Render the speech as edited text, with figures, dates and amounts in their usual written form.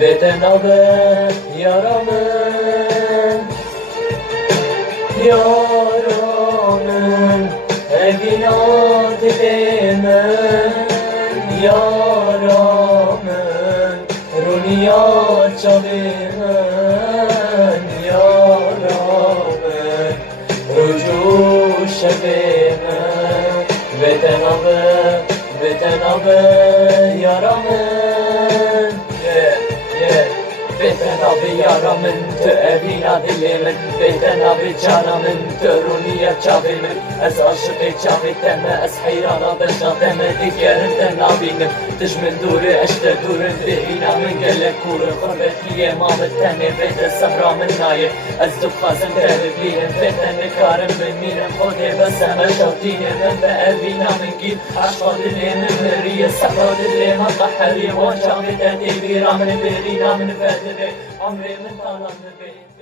Veten abı yaramın evine dilemen yaramın Runiya çalımın yaramın Rucu şebemen Veten abı yaramın Veten abı yaramın tü evina dilimin Veten abı canamın tü runiya çavimin Ez aşık-ı çaviteme ez hayrana beşateme Digerimden nabinim Tijmin duri eşte durin Dihina min gelek kuru Kırvetiye mamit teni vete sabramın naye Ez dukazım terbilim Veten karim bilminim Kode beseme şavdinim Ve evina min gil Aşka dilimin Meriye sabra dilimin Qahari Van çavit edi Biramın berina min vedire Amrimin talanı beyin